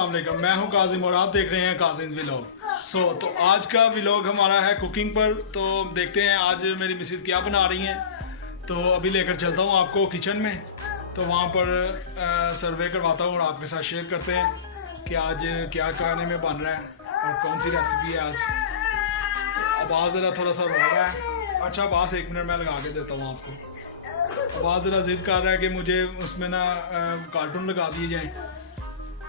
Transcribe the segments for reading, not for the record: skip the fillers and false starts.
अस्सलाम वालेकुम, मैं हूं काजिम और आप देख रहे हैं काजिम व्लॉग। तो आज का व्लॉग हमारा है कुकिंग पर। तो देखते हैं आज मेरी मिसेस क्या बना रही हैं। तो अभी लेकर चलता हूं आपको किचन में, तो वहां पर सर्वे करवाता हूं और आपके साथ शेयर करते हैं कि आज क्या खाने में बन रहा है और कौन सी रेसिपी है आज। आवाज़ ज़रा थोड़ा सा रो रहा है। अच्छा बस 1 मिनट मैं लगा के देता हूँ आपको। आवाज़ ज़रा ज़िद कर रहा है कि मुझे उसमें ना कार्टून लगा दिए जाएँ,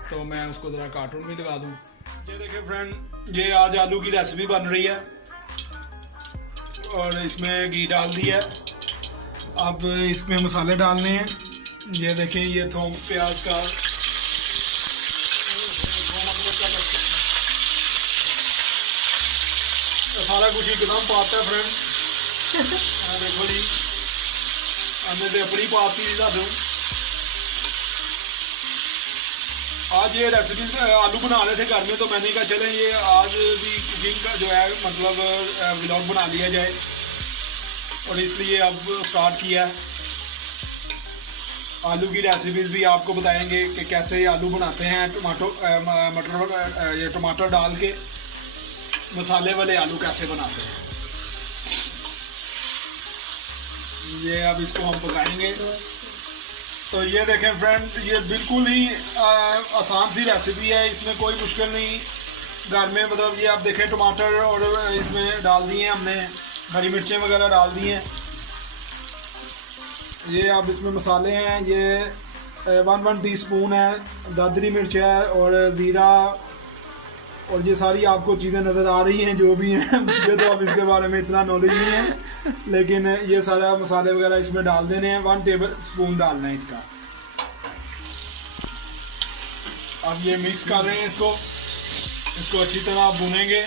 तो मैं उसको ज़रा कार्टून भी लगा दूँ। ये देखिए फ्रेंड, ये आज आलू की रेसिपी बन रही है और इसमें घी डाल दिया है। अब इसमें मसाले डालने हैं। ये देखें, ये थोम प्याज का सारा कुछ एकदम पाता है फ्रेंड। देखो जी, हमने तो अपनी पाती थी साधु। आज ये रेसिपी आलू बना रहे थे घर में, तो मैंने कहा चलें ये आज भी कुकिंग का जो है मतलब व्लॉग बना लिया जाए, और इसलिए अब स्टार्ट किया है। आलू की रेसिपीज़ भी आपको बताएंगे कि कैसे आलू बनाते हैं। टमाटर डाल के मसाले वाले आलू कैसे बनाते हैं, ये अब इसको हम पकाएंगे। तो ये देखें फ्रेंड, ये बिल्कुल ही आसान सी रेसिपी है, इसमें कोई मुश्किल नहीं घर में। मतलब ये आप देखें, टमाटर और इसमें डाल दिए हैं हमने, हरी मिर्चें वगैरह डाल दी हैं। ये अब इसमें मसाले हैं, ये 1 टीस्पून है दादरी मिर्च है और ज़ीरा, और ये सारी आपको चीज़ें नज़र आ रही हैं जो भी हैं। मुझे तो अब इसके बारे में इतना नॉलेज नहीं है, लेकिन ये सारा मसाले वगैरह इसमें डाल देने हैं। 1 टेबल स्पून डालना है इसका। अब ये मिक्स कर रहे हैं इसको अच्छी तरह आप भूनेंगे।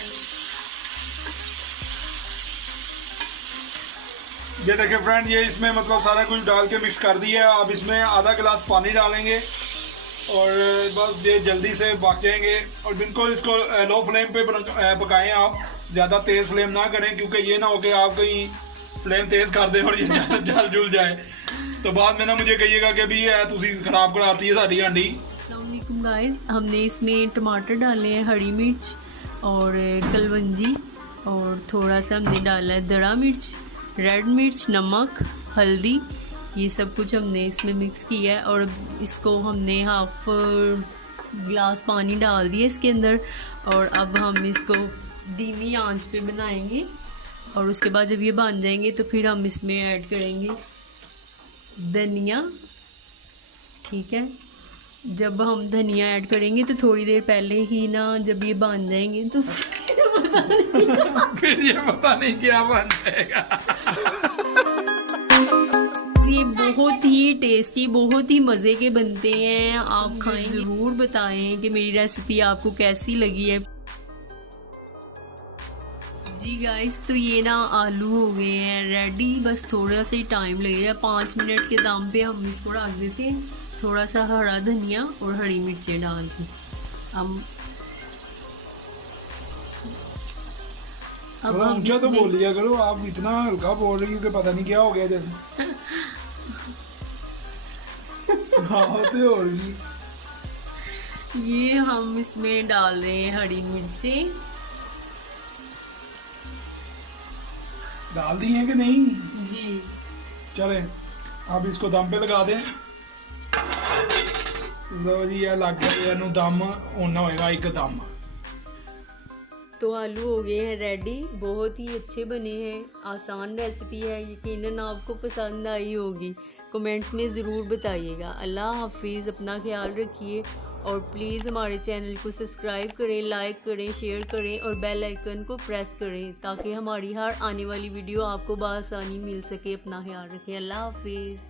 ये देखें फ्रेंड, ये इसमें मतलब सारा कुछ डाल के मिक्स कर दिया है। अब इसमें आधा गिलास पानी डालेंगे और बस ये जल्दी से पक जाएंगे। और बिल्कुल इसको लो फ्लेम पे पकाएं आप, ज़्यादा तेज़ फ्लेम ना करें, क्योंकि ये ना हो कि आप कहीं फ्लेम तेज़ कर दें और ये जल जुल जाए, तो बाद में ना मुझे कहिएगा कि अभी तुसी खराब कराती है साड़ी हांडी। अस्सलामुअलैकुम गाइस, हमने इसमें टमाटर डाले हैं, हरी मिर्च और कलवंजी, और थोड़ा सा हमने डाला है दड़ा मिर्च, रेड मिर्च, नमक, हल्दी, ये सब कुछ हमने इसमें मिक्स किया है। और इसको हमने हाफ ग्लास पानी डाल दिया इसके अंदर, और अब हम इसको धीमी आंच पे बनाएंगे। और उसके बाद जब ये बन जाएंगे तो फिर हम इसमें ऐड करेंगे धनिया। ठीक है, जब हम धनिया ऐड करेंगे तो थोड़ी देर पहले ही ना, जब ये बन जाएंगे तो फिर ये पता नहीं क्या बन जाएगा। ये बहुत ही टेस्टी, बहुत ही मज़े के बनते हैं। आप खाएं, ज़रूर बताएं कि मेरी रेसिपी आपको कैसी लगी है। जी गाइस, तो ये ना आलू हो गए हैं रेडी, बस थोड़ा सा टाइम लगेगा। 5 मिनट के दम पे हम इसको रख देते हैं, थोड़ा सा हरा धनिया और हरी मिर्चें डाल के। अब ऊंचा तो बोल लिया करो, आप इतना हल्का बोल रही हो कि पता नहीं क्या हो गया जैसे। हो रही। ये हम इसमें डाल रहे हैं हरी मिर्चें। डाल दी हैं कि नहीं? जी चले अब इसको दम पे लगा दें। लो जी, ये लग गया दम, होना होएगा एक दम। तो आलू हो गए हैं रेडी, बहुत ही अच्छे बने हैं। आसान रेसिपी है, यकीनन आपको पसंद आई होगी। कमेंट्स में ज़रूर बताइएगा। अल्लाह हाफिज़, अपना ख्याल रखिए और प्लीज़ हमारे चैनल को सब्सक्राइब करें, लाइक करें, शेयर करें और बेल आइकन को प्रेस करें, ताकि हमारी हर आने वाली वीडियो आपको बआसानी मिल सके। अपना ख्याल रखें। अल्लाह हाफिज़।